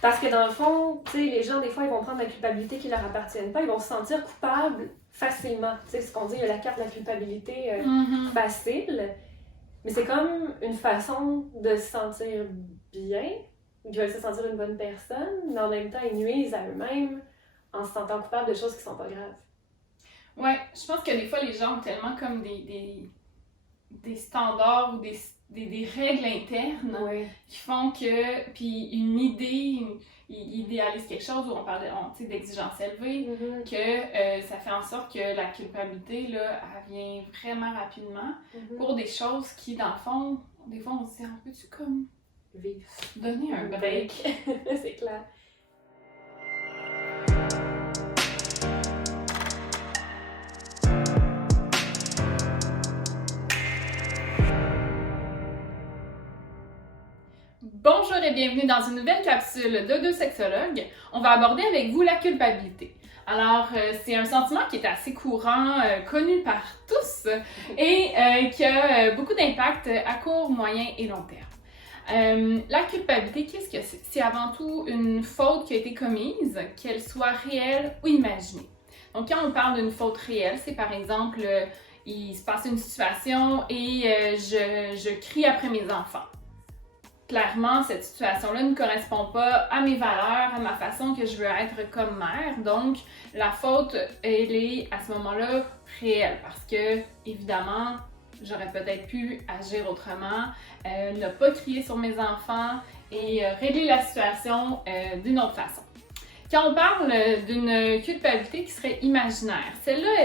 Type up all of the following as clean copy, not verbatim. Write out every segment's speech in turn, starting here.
Parce que dans le fond, tu sais, les gens, des fois, ils vont prendre la culpabilité qui leur appartienne pas, ils vont se sentir coupables facilement. Tu sais, ce qu'on dit, il y a la carte de la culpabilité facile, mais c'est comme une façon de se sentir bien, ils veulent se sentir une bonne personne, mais en même temps, ils nuisent à eux-mêmes en se sentant coupables de choses qui sont pas graves. Ouais, je pense que des fois, les gens ont tellement comme des standards ou des règles internes qui font que, puis une idée, ils idéalisent quelque chose, où on parle d'exigence élevée, que ça fait en sorte que la culpabilité, là, elle vient vraiment rapidement pour des choses qui, dans le fond, des fois, on se dit, on peut-tu comme vivre, donner un break? C'est clair. Bonjour et bienvenue dans une nouvelle capsule de deux sexologues. On va aborder avec vous la culpabilité. Alors, c'est un sentiment qui est assez courant, connu par tous et qui a beaucoup d'impact à court, moyen et long terme. La culpabilité, qu'est-ce que c'est? C'est avant tout une faute qui a été commise, qu'elle soit réelle ou imaginée. Donc, quand on parle d'une faute réelle, c'est par exemple, il se passe une situation et je crie après mes enfants. Clairement, cette situation-là ne correspond pas à mes valeurs, à ma façon que je veux être comme mère. Donc, la faute, elle est à ce moment-là réelle parce que, évidemment, j'aurais peut-être pu agir autrement, ne pas crier sur mes enfants et régler la situation d'une autre façon. Quand on parle d'une culpabilité qui serait imaginaire, celle-là,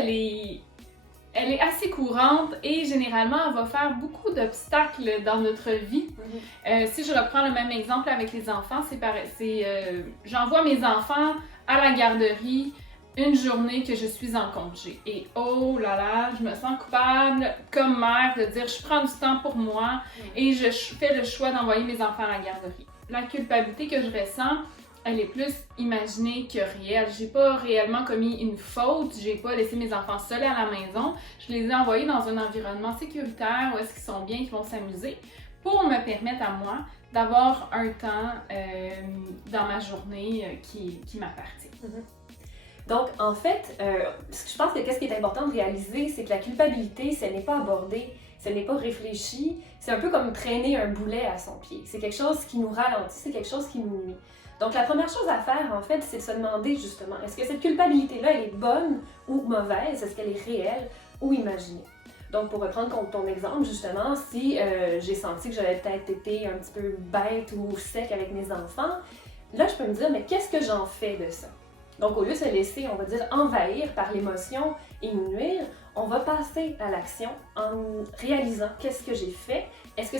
elle est assez courante et généralement, elle va faire beaucoup d'obstacles dans notre vie. Si je reprends le même exemple avec les enfants, j'envoie mes enfants à la garderie une journée que je suis en congé. Et oh là là, je me sens coupable comme mère de dire je prends du temps pour moi et je fais le choix d'envoyer mes enfants à la garderie. La culpabilité que je ressens, elle est plus imaginée que réelle. J'ai pas réellement commis une faute, j'ai pas laissé mes enfants seuls à la maison. Je les ai envoyés dans un environnement sécuritaire où est-ce qu'ils sont bien, qu'ils vont s'amuser, pour me permettre à moi d'avoir un temps dans ma journée qui m'appartient. Donc, en fait, je pense que ce qui est important de réaliser, c'est que la culpabilité, si elle n'est pas abordée, si elle n'est pas réfléchie, c'est un peu comme traîner un boulet à son pied. C'est quelque chose qui nous ralentit, c'est quelque chose qui nous nuit. Donc, la première chose à faire, en fait, c'est de se demander justement, est-ce que cette culpabilité-là, elle est bonne ou mauvaise? Est-ce qu'elle est réelle ou imaginée? Donc, pour reprendre ton exemple, justement, si j'ai senti que j'avais peut-être été un petit peu bête ou sec avec mes enfants, là, je peux me dire, mais qu'est-ce que j'en fais de ça? Donc, au lieu de se laisser, on va dire, envahir par l'émotion et nous nuire, on va passer à l'action en réalisant qu'est-ce que j'ai fait, est-ce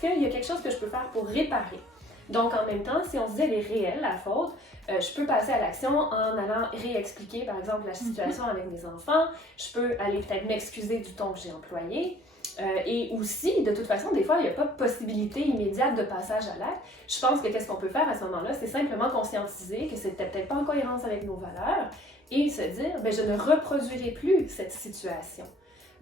qu'il y a quelque chose que je peux faire pour réparer? Donc, en même temps, si on se dit elle est réelle, la faute, je peux passer à l'action en allant réexpliquer, par exemple, la situation avec mes enfants. Je peux aller peut-être m'excuser du ton que j'ai employé. Et aussi, de toute façon, des fois, il n'y a pas de possibilité immédiate de passage à l'acte. Je pense que qu'est-ce qu'on peut faire à ce moment-là, c'est simplement conscientiser que c'était peut-être pas en cohérence avec nos valeurs et se dire, je ne reproduirai plus cette situation.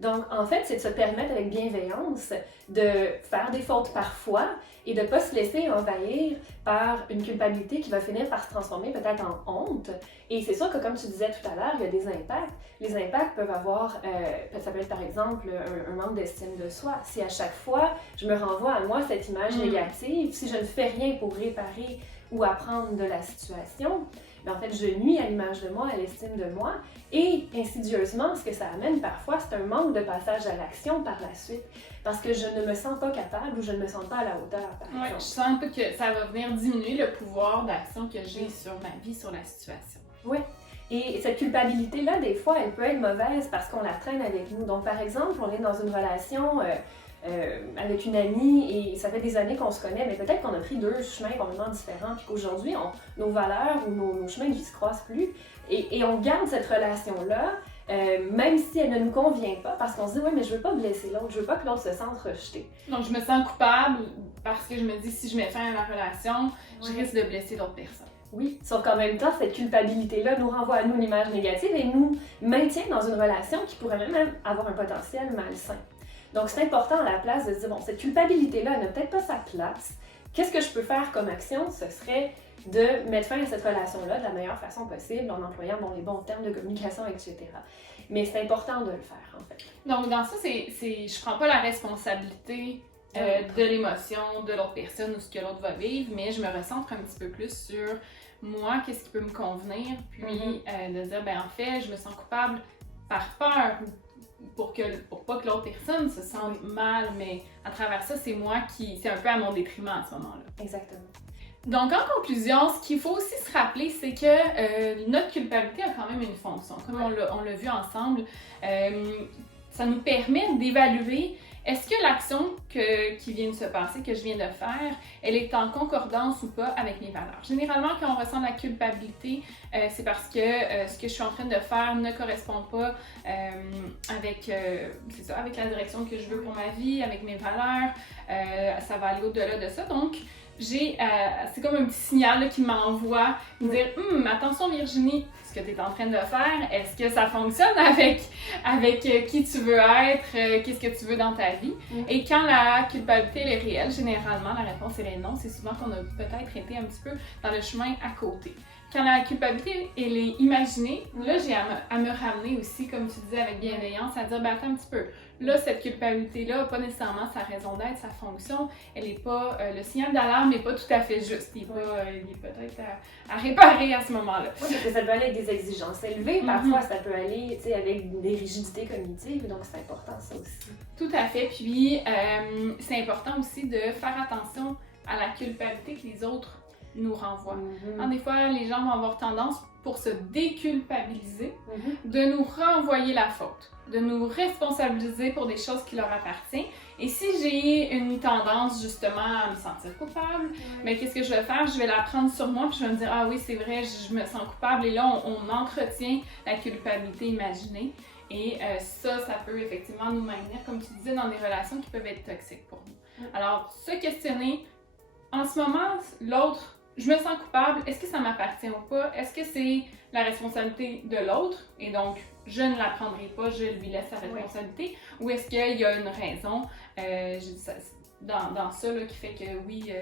Donc, en fait, c'est de se permettre avec bienveillance de faire des fautes parfois et de ne pas se laisser envahir par une culpabilité qui va finir par se transformer peut-être en honte. Et c'est sûr que, comme tu disais tout à l'heure, il y a des impacts. Les impacts peuvent avoir, ça peut être par exemple un manque d'estime de soi. Si à chaque fois, je me renvoie à moi cette image négative, si je ne fais rien pour réparer ou apprendre de la situation, en fait, je nuis à l'image de moi, à l'estime de moi, et insidieusement, ce que ça amène parfois, c'est un manque de passage à l'action par la suite, parce que je ne me sens pas capable ou je ne me sens pas à la hauteur, par exemple. Je sens un peu que ça va venir diminuer le pouvoir d'action que j'ai sur ma vie, sur la situation. Oui. Et cette culpabilité-là, des fois, elle peut être mauvaise parce qu'on la traîne avec nous. Donc, par exemple, on est dans une relation avec une amie et ça fait des années qu'on se connaît, mais peut-être qu'on a pris deux chemins complètement différents puis qu'aujourd'hui, nos valeurs ou nos chemins de vie se croisent plus et on garde cette relation-là, même si elle ne nous convient pas, parce qu'on se dit « ouais, mais je veux pas blesser l'autre, je veux pas que l'autre se sente rejeté. » Donc, je me sens coupable parce que je me dis si je mets fin à la relation, je risque de blesser l'autre personne. Oui, sauf qu'en même temps, cette culpabilité-là nous renvoie à nous une image négative et nous maintient dans une relation qui pourrait même avoir un potentiel malsain. Donc, c'est important à la place de se dire, bon, cette culpabilité-là, elle n'a peut-être pas sa place, qu'est-ce que je peux faire comme action? Ce serait de mettre fin à cette relation-là de la meilleure façon possible, en employant les bons termes de communication, etc. Mais c'est important de le faire, en fait. Donc, dans ça, je prends pas la responsabilité de l'émotion de l'autre personne ou ce que l'autre va vivre, mais je me recentre un petit peu plus sur moi, qu'est-ce qui peut me convenir, puis de dire, en fait, je me sens coupable par peur pour pas que l'autre personne se sente mal, mais à travers ça, c'est moi c'est un peu à mon détriment à ce moment-là. Exactement. Donc, en conclusion, ce qu'il faut aussi se rappeler, c'est que notre culpabilité a quand même une fonction. Comme on l'a vu ensemble, ça nous permet d'évaluer est-ce que l'action qui vient de se passer, que je viens de faire, elle est en concordance ou pas avec mes valeurs. Généralement, quand on ressent de la culpabilité, c'est parce que ce que je suis en train de faire ne correspond pas avec la direction que je veux pour ma vie, avec mes valeurs. Ça va aller au-delà de ça. Donc, c'est comme un petit signal là, qui m'envoie me dire attention Virginie, ce que tu es en train de faire, est-ce que ça fonctionne avec qui tu veux être, qu'est-ce que tu veux dans ta vie? Et quand la culpabilité elle est réelle, généralement la réponse elle est non, c'est souvent qu'on a peut-être été un petit peu dans le chemin à côté. Quand la culpabilité elle est imaginée, là j'ai à me ramener aussi, comme tu disais, avec bienveillance, à dire attends un petit peu. Là, cette culpabilité-là n'a pas nécessairement sa raison d'être, sa fonction. Elle est pas, le signal d'alarme n'est pas tout à fait juste. Il est peut-être à réparer à ce moment-là. Oui, parce que ça peut aller avec des exigences élevées. Parfois, ça peut aller avec des rigidités cognitives. Donc, c'est important, ça aussi. Tout à fait. Puis, c'est important aussi de faire attention à la culpabilité que les autres nous renvoient. Des fois, les gens vont avoir tendance, pour se déculpabiliser, de nous renvoyer la faute, de nous responsabiliser pour des choses qui leur appartiennent. Et si j'ai une tendance justement à me sentir coupable, mais qu'est-ce que je vais faire? Je vais la prendre sur moi puis je vais me dire ah oui c'est vrai, je me sens coupable et là on entretient la culpabilité imaginée. Et ça peut effectivement nous maintenir, comme tu disais, dans des relations qui peuvent être toxiques pour nous. Alors, se questionner, en ce moment, l'autre, je me sens coupable, est-ce que ça m'appartient ou pas? Est-ce que c'est la responsabilité de l'autre et donc je ne la prendrai pas, je lui laisse sa responsabilité? Ou est-ce qu'il y a une raison dans ça là, qui fait que oui,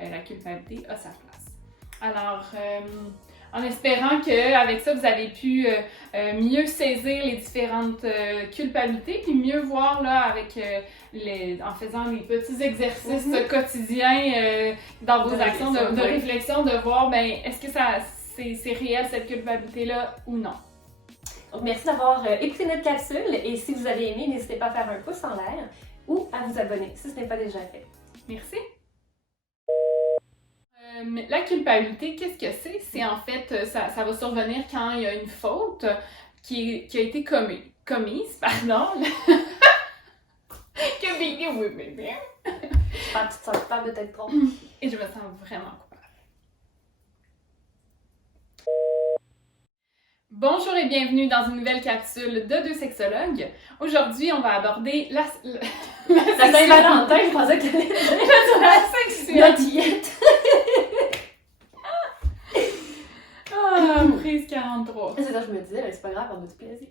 la culpabilité a sa place? Alors, en espérant qu'avec ça, vous avez pu mieux saisir les différentes culpabilités, puis mieux voir là, avec en faisant les petits exercices quotidiens dans vos actions de réflexion, de voir est-ce que c'est réel cette culpabilité-là ou non. Donc, merci d'avoir écouté notre capsule et si vous avez aimé, n'hésitez pas à faire un pouce en l'air ou à vous abonner si ce n'est pas déjà fait. Merci. La culpabilité, qu'est-ce que c'est? C'est en fait, ça va survenir quand il y a une faute qui a été commise, pardon. Je pense que tu te sens coupable de t'être trompée. Et je me sens vraiment coupable. Bonjour et bienvenue dans une nouvelle capsule de deux sexologues. Aujourd'hui, on va aborder la Saint-Valentin, je pensais que la sexualité. Prise 43. C'est ça, je me disais, c'est pas grave, on a du plaisir.